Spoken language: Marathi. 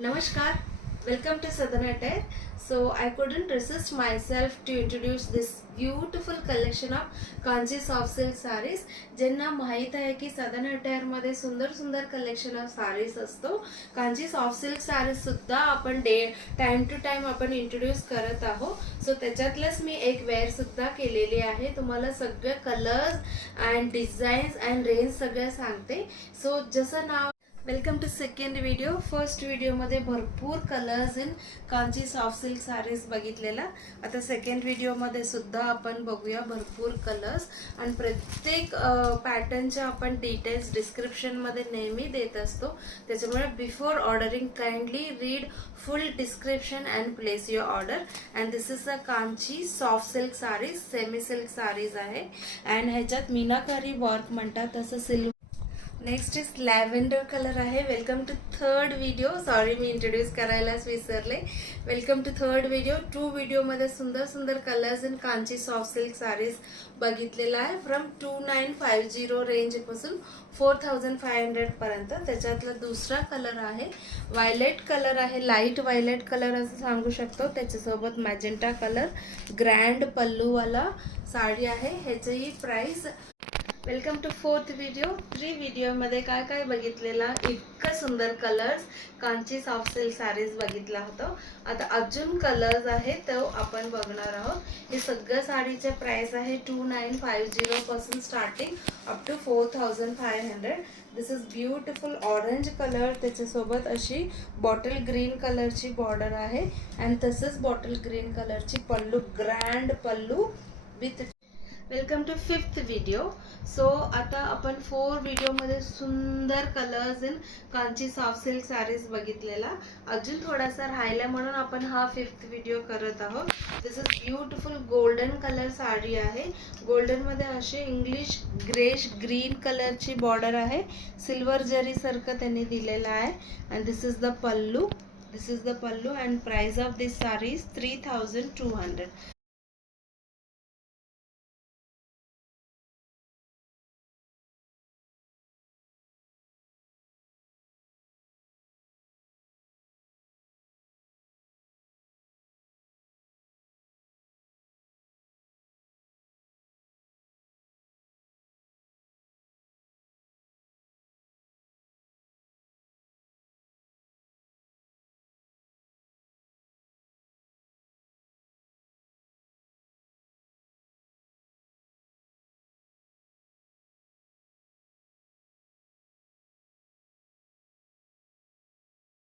Namaskar, welcome to Southern Attire. So I couldn't resist myself to introduce this beautiful collection of Kanchi soft silk sarees. ज्यांना माहित आहे की Southern Attire मध्ये सुंदर सुंदर कलेक्शन ऑफ साडीज असतो. कांची सॉफ्ट सिल्क साडीज सुद्धा आपण टाइम टू टाइम आपण इंट्रोड्यूस करत आहोत. सो त्याच्यातलंच मी एक वेअर सुद्धा केलेली आहे. तुम्हाला सगळे colours and designs and range सगळं सांगते. सो जसं नाव welcome to second video. First व्हिडिओमध्ये भरपूर colours in Kanchi soft silk saris बघितलेला. आता सेकंड व्हिडिओमध्ये सुद्धा आपण बघूया भरपूर कलर्स आणि प्रत्येक पॅटर्नच्या आपण डिटेल्स डिस्क्रिप्शनमध्ये नेहमी देत असतो. त्याच्यामुळे before ordering kindly read full description and place your order. And this is a Kanchi soft silk saris, semi silk saris आहे अँड ह्याच्यात मीनाकारी वर्क म्हणतात तसं silver. Next is lavender colour आहे. Welcome to third video. Sorry मी इंट्रोड्यूस करायलाच विसरले. Welcome to third video. 2 व्हिडिओमध्ये सुंदर सुंदर colours in Kanchi soft silk saris बघितलेला आहे. फ्रॉम 2950 रेंजपासून 4500 पर्यंत. त्याच्यातला दुसरा कलर आहे व्हायलेट कलर आहे. लाईट व्हायलेट कलर असं सांगू शकतो. त्याच्यासोबत मॅजेंटा कलर ग्रँड पल्लूवाला साडी आहे. ह्याची price. Welcome to fourth video. 3 व्हिडिओमध्ये काय काय बघितलेला, इतकं सुंदर colours Kanchi soft silk saris बघितला होतो. आता अजून कलर्स आहे तो आपण बघणार आहोत. हे सगळं साडीचे प्राइस आहे 2950 पासून starting up to 4500. This is beautiful orange colour. त्याच्यासोबत अशी बॉटल ग्रीन कलरची बॉर्डर आहे आणि तसंच बॉटल ग्रीन कलरची pallu, grand pallu with. Welcome to fifth video. So आता आपण 4 व्हिडिओमध्ये सुंदर colours in Kanchi soft silk saris बघितलेला. अजून थोडासा राहिला म्हणून आपण हा 5th व्हिडिओ करत आहोत. This is beautiful golden colour sari आहे. गोल्डनमध्ये असे इंग्लिश ग्रेश ग्रीन कलरची बॉर्डर आहे. सिल्वर जरी सारखं त्यांनी दिलेलं आहे. And this is the pallu. This is the pallu and price of this sari is 3200.